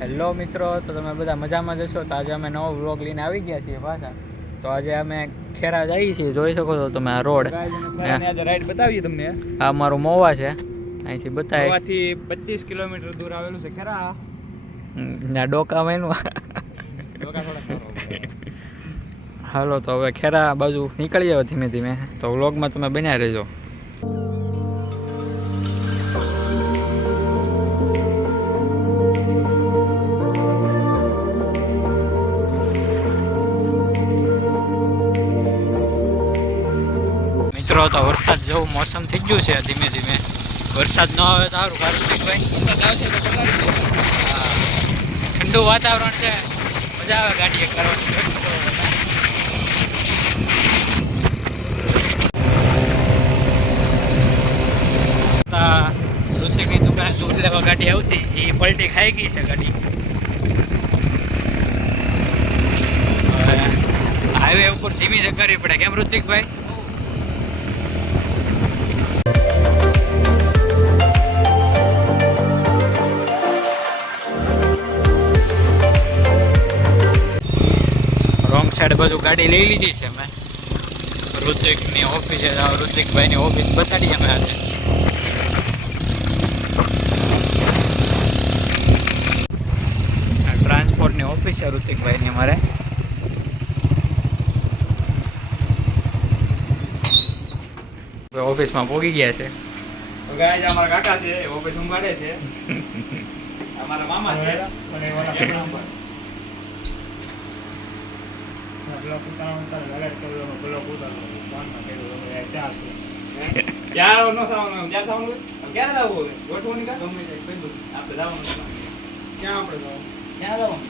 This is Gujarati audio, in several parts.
હેલો મિત્રો, તો તમે બધા મજામાં જશો. તો આજે અમે નવો વ્લોગ લઈને આવી ગયા છીએ પાછા. તો આજે અમે ખેરા જઈએ છીએ, જોઈ શકો છો તમે આ રોડ. આજે રાઈડ બતાવીએ તમને. આ મારું મોવા છે, અહીંથી બતાવી. મોવાથી 25 કિલોમીટર દૂર આવેલું છે ખેરા. ના ડોકામાં એનું ડોકા થોડા હાલો તો હવે ખેરા બાજુ નીકળી જાવ ધીમે ધીમે. તો વ્લોગમાં તમે બન્યા રહેજો. મિત્રો, તો વરસાદ જેવું મોસમ થઈ ગયું છે ધીમે ધીમે. વરસાદ ન આવે તો સારું. ઠંડુ વાતાવરણ છે, મજા આવે ગાડી કરવાની. ઋતિકની દુકાને દૂધ લેવા ગાડી આવતી, એ પલટી ખાઈ ગઈ છે ગાડી. હાઈવે ઉપર ધીમી કરવી પડે, કેમ ઋતિકભાઈ? રોંગ સાઈડ બાજુ ગાડી લઈ લીધી છે મેં. ઋતિકની ઓફિસે ઋતિકભાઈની ઓફિસ બતાડી અમે આજે. ટ્રાન્સપોર્ટની ઓફિસ છે ઋતિકભાઈની અમારે. ઓફિસમાં પહોંચી ગયા છે. ગાય અમારા કાકા છે, ઓફિસ ઊંઘાડે છે. અમારા મામા છે. ક્યાં નો થવાનું? ક્યાં થવાનું? ક્યારે જવું? ગોઠવણી કા ગમે તે કહી દો. આપણે જવાનું છે. ક્યાં આપણે જવાનું? ક્યાં જવાનું?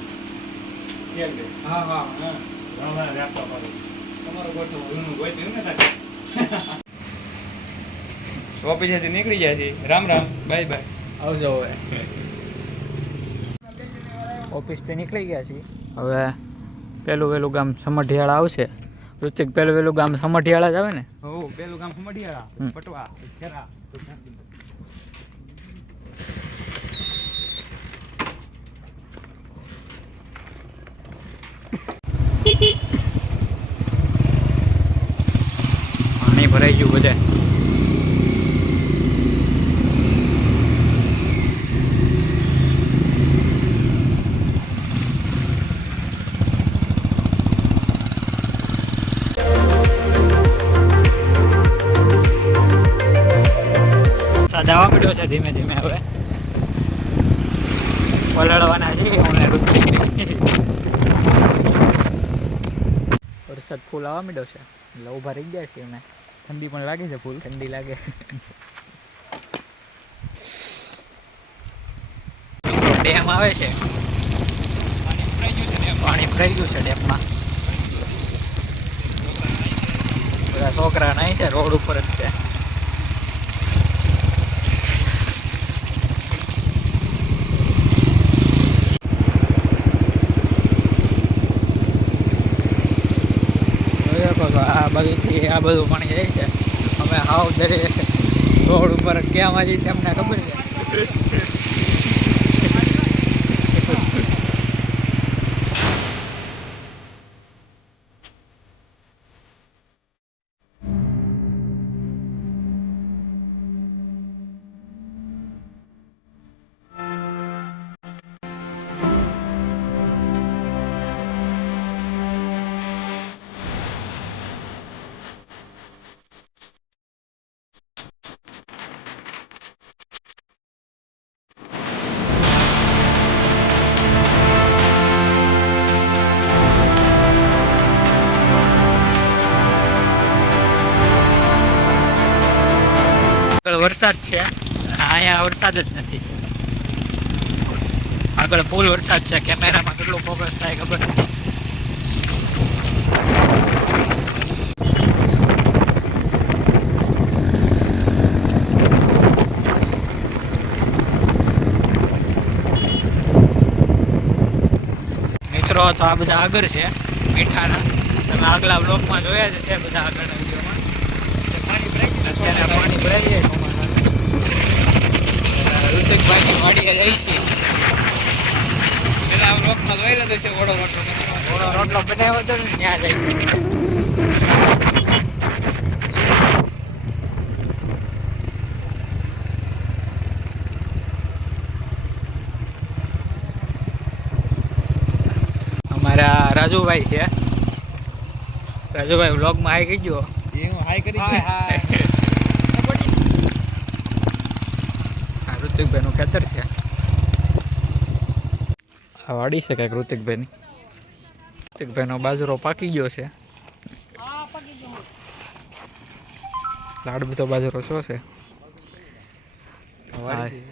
કેમ કે હા હા હા જવાનું લેપટોપ પર તમારો ગોઠવવું ગોઠવ્યું ને તારે. ઓફિસેથી નીકળી જાય છે. રામ રામ, બાય બાય, આવજો. હવે ઓફિસથી નીકળી ગયા છીએ. હવે પેલું ગામ સમઢિયાળા આવશે. ઋતિક પેલું ગામ સમઢિયાળા જ આવે ને? હો, પેલું ગામ સમઢિયાળા, પટવા, ખેરા. પાણી ભરાઈ ગયું બધે. દાવા પડ્યો છે ધીમે ધીમે. હવે પલળવાના છે. વરસાદ ફૂલ આવવા માંડ્યો છે એટલે ઊભા રહી ગયા છીએ અમે. ઠંડી પણ લાગે છે, ફૂલ ઠંડી લાગે. ડેમ આવે છે, પાણી ભરાઈ ગયું છે ડેમમાં. બધા છોકરા નાય છે રોડ ઉપર જ છે. આ બાજુથી આ બધું પાણી જાય છે. અમે હાવ દરેક રોડ ઉપર ક્યાં જઈએ છે અમને ખબર છે. વરસાદ છે, અહીંયા વરસાદ જ નથી. આગળ ફૂલ વરસાદ છે. કેમેરામાં કેટલું ફોકસ થાય ખબર નથી. મિત્રો, તો આ બધા આગળ છે મીઠાના. તમે આગલા બ્લોકમાં જોયા જ છે બધા આગળના વિડીયોમાં. પાણી ભરાઈ જાય. ઋતિકભાઈની વાડીએ જઈ છીએ. પેલા વ્લોગમાં જોઈ લીધો છે ઓળો રોટલો બનાવ્યો હતો ને ત્યાં જાય અમારા રાજુભાઈ છે. રાજુભાઈ વ્લોગમાં હાઈ કીજો. હું હાઈ કરી ઋતિકભાઈ નું ખેતર છે. આ વાડી છે કંઈક ઋતિકભાઈની. ઋતિકભાઈનો બાજરો પાકી ગયો છે. લાડ બધો બાજરો શું છે?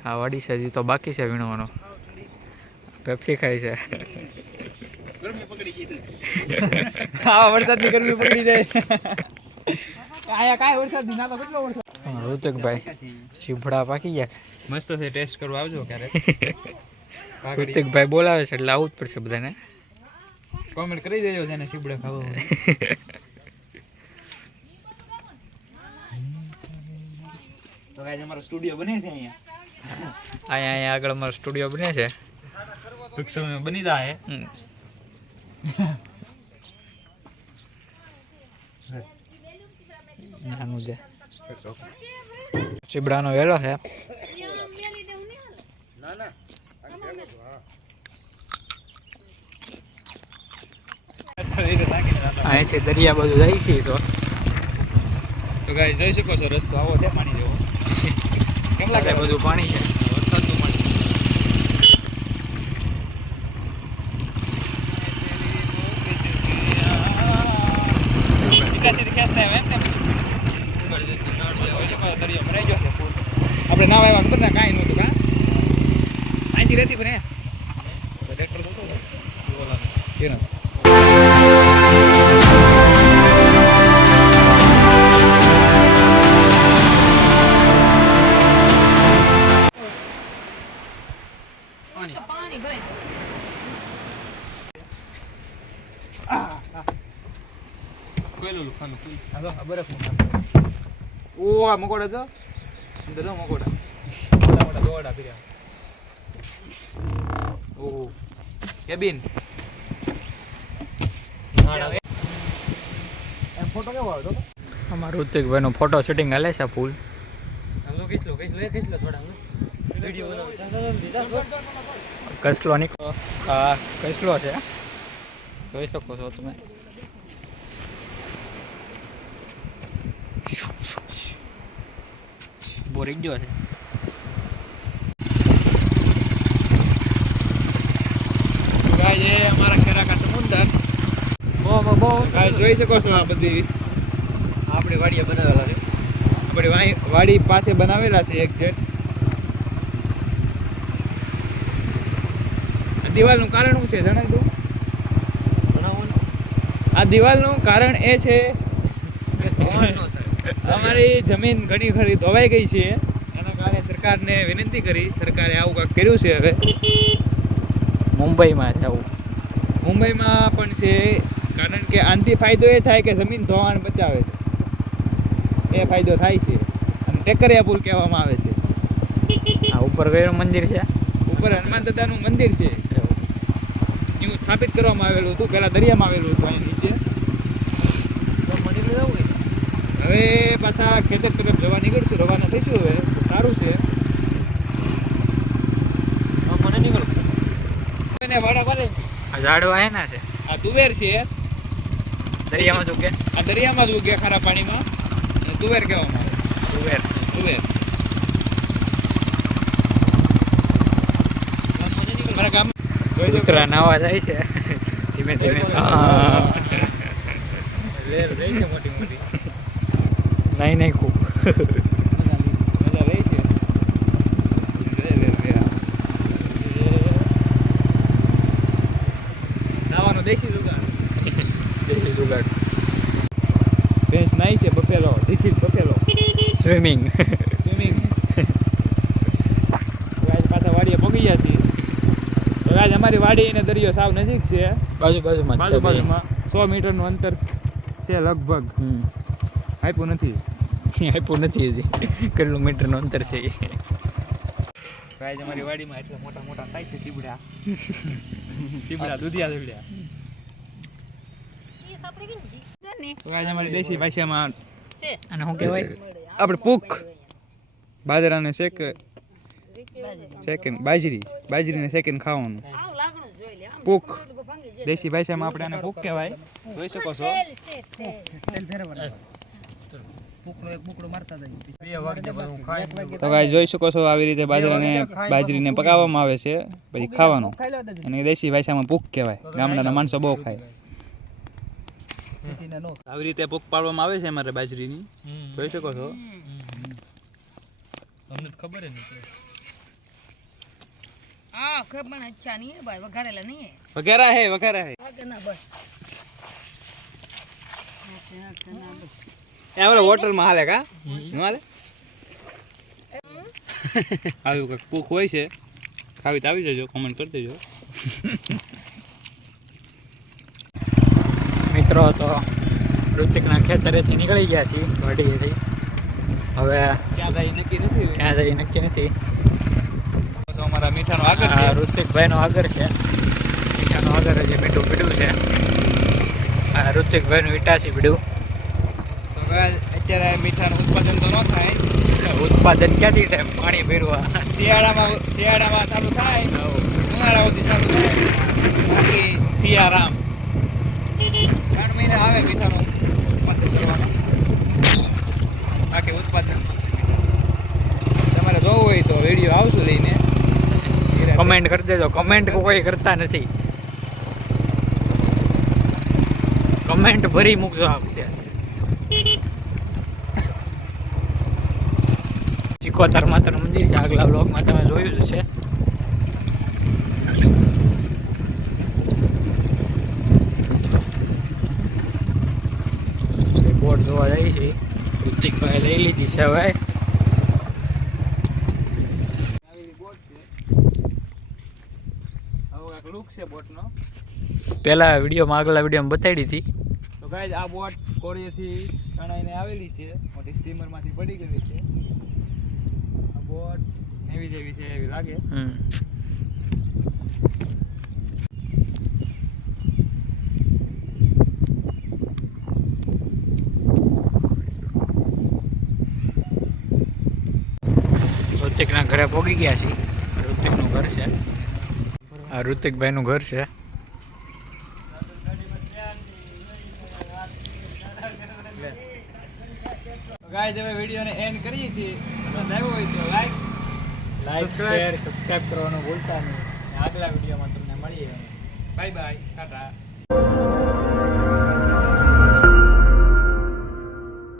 આ વાડી છે, હજી તો બાકી છે વીણવાનો. પેપ્સી ખાય છે. હા, વરસાદની ગરમી પકડી જાય. આયા કાય વરસાદની ના તો કેટલો વરસાદ. ઋતિકભાઈ ચીભડા પાકી ગયા છે. મસ્ત છે, ટેસ્ટ કરવા આવજો ક્યારે. ઋતિકભાઈ બોલાવે છે એટલે આવવું જ પડશે બધાને. કોમેન્ટ કરી દેજો જેને સીબડા ખાવા હોય. તો ગાઈસ અમારો સ્ટુડિયો બને છે અહીંયા આગળ અમારો સ્ટુડિયો બને છે. ટૂંક સમયમાં બની જાય. નાનું છે. ચીબડાનો વેલો છે. અહીંથી દરિયા બાજુ જાય છે તો ગાઈસ જોઈ શકો છો રસ્તો આવો છે પાણી જેવો. કેમ લાગે? બધું પાણી છે. વરસાદનું પાણી. આપણે નાવ આવ્યા ખબર ને કાંઈ નહોતું કા અહીંથી રહેતી પણ ટ્રેક્ટર જોતો કેનો ઓ આ મકોડા જો અંદર જો મકોડા મોટા મોટા દોડા ફર્યા. ઓ કેબિન ફોટો કેવો આવે તો અમારું ઋતિકભાઈનો ફોટો શૂટિંગ હાલે છે ફૂલ. કેટલો થોડા વિડિયો બનાવો. કસલો નીકળો. હા, કસલો છે, જોઈ શકો છો તમે. બોરી ગયો છે. ગાય એ અમારા ખેરા કા સમુદ્ર. બહુ ગાય જોઈ શકો છો. આ બધી આપણી વાડીએ બનાવેલા છે. આપણી વાડી પાસે બનાવેલા છે એક જેટ. દિવાલનું કારણ શું છે જણાવ દો. આ દિવાલનું કારણ એ છે અમારી જમીન ઘણી ખરી ધોવાઈ ગઈ છે. એના કારણે સરકારને વિનંતી કરી. સરકારે આવું કાંઈક કર્યું છે. હવે મુંબઈમાં છે આવું. મુંબઈમાં પણ છે. કારણ કે આનાથી ફાયદો એ થાય કે જમીન ધોવાણ બચાવે છે. એ ફાયદો થાય છે. અને ટેકરિયા પુલ કહેવામાં આવે છે. આ ઉપર કયું મંદિર છે? ઉપર હનુમાન દાદાનું મંદિર છે. એવું સ્થાપિત કરવામાં આવેલું હતું. પહેલા દરિયામાં આવેલું હતું. અહીં નીચે હવે પાછા ખેતર તરફ જવા નીકળશું. રવાના થઈશું. હવે સારું છે. મને નીકળું આ ઝાડવા એના છે. આ તુવેર છે. દરિયામાં જ ઉગે. આ દરિયામાં જ ઉગે ખારા પાણીમાં. અને તુવેર કહેવામાં આવે. તુવેર મારા ગામ કૂતરા નાવા જાય છે ધીમે ધીમે. લેર રહી છે મોટી મોટી. નહીં ખૂબ મજા રહી છે. નાવાનો દેશી જુગાડ. દેશી જુગાડ. ભેંસ નાઈ છે. Buffalo. This is Buffalo. Swimming. પાછા વાડીએ પગી ગયા છીએ. તો આજ અમારી વાડી અને દરિયો સાવ નજીક છે. બાજુમાં બાજુમાં 100 મીટરનું અંતર છે લગભગ. આપ્યું નથી હજી કેટલું મીટરનું અંતર છે. ગાય અમારી વાડીમાં એટલા મોટા મોટા થાય છે સીબડા સીબડા દૂધિયા સીબડા ગાય અમારી દેશી ભાષામાં અને શું કહેવાય આપણે પૂક બાજરાને શેકીને બાજરીને શેકીને ખાવાનું પૂક દેશી ભાષામાં આપણે આને પૂક કહેવાય જોઈ શકો છો તો ગાય જોઈ શકો છો આવી રીતે બાજરીને પકાવવામાં આવે છે પછી ખાવાનું અને દેશી ભાષામાં પૂક કહેવાય ગામડાના માણસો બહુ ખાય આવી રીતે પૂક પાડવામાં આવે છે અમારે બાજરીની જોઈ શકો છો તમને ખબર નથી खबर अच्छा नहीं है भाई वघारेला नहीं है वगैरह है ना बस એ આપણે હોટલમાં હાલે કા હાલે આવ્યું કંઈક કૂક હોય છે ખાવી તો આવી જજો કોમેન્ટ કરી દેજો મિત્રો તો ઋતિકના ખેતરેથી નીકળી ગયા છીએ વાડીએથી હવે ક્યાં જાય નક્કી નથી તો અમારા મીઠાનો આગળ છે ઋતિકભાઈનો આગળ છે મીઠાનો આગળ હજી મીઠું પીડ્યું છે આ ઋતિકભાઈનું ઇટાસી પીડ્યું અત્યારે મીઠાનું ઉત્પાદન તો ન થાય ઉત્પાદન ક્યાંથી થાય પાણી ભરવા શિયાળામાં ચાલુ થાય ઉનાળા સુધી ચાલુ થાય બાકી શિયારામ 3 મહિના આવે મીઠાનું ઉત્પાદન કરવાનું બાકી ઉત્પાદન તમારે જોવું હોય તો વિડીયો આવશું લઈને કમેન્ટ કરી દેજો કમેન્ટ કોઈ કરતા નથી કમેન્ટ ભરી મૂકજો આ વખતે 71 માતાનું મંદિર છે આગલા બ્લોગમાં તમે જોયું જ છે બોટ જોવા જાય છે ઋતિકભાઈ લઈ લીધી છે હવે લુક છે બોટનો પહેલા વિડીયોમાં આગલા વિડીયોમાં બતાડી હતી તો ગાઈઝ આ બોટ કોળીએથી તણાઈને આવેલી છે મોટી સ્ટીમરમાંથી પડી ગયેલી છે આ બોટ એવી જેવી છે એવી લાગે ઋતિકના ઘરે પહોંચી ગયા છીએ ઋતિકનું ઘર છે આ ઋતિકભાઈનું ઘર છે ગાઈઝ હવે વિડીયોને એન્ડ કરીએ છીએ પસંદ આવ્યો હોય તો લાઈક શેર સબસ્ક્રાઇબ કરવાનું ભૂલતા નહીં આગલા વિડીયોમાં તમને મળીએ બાય બાય ટાટા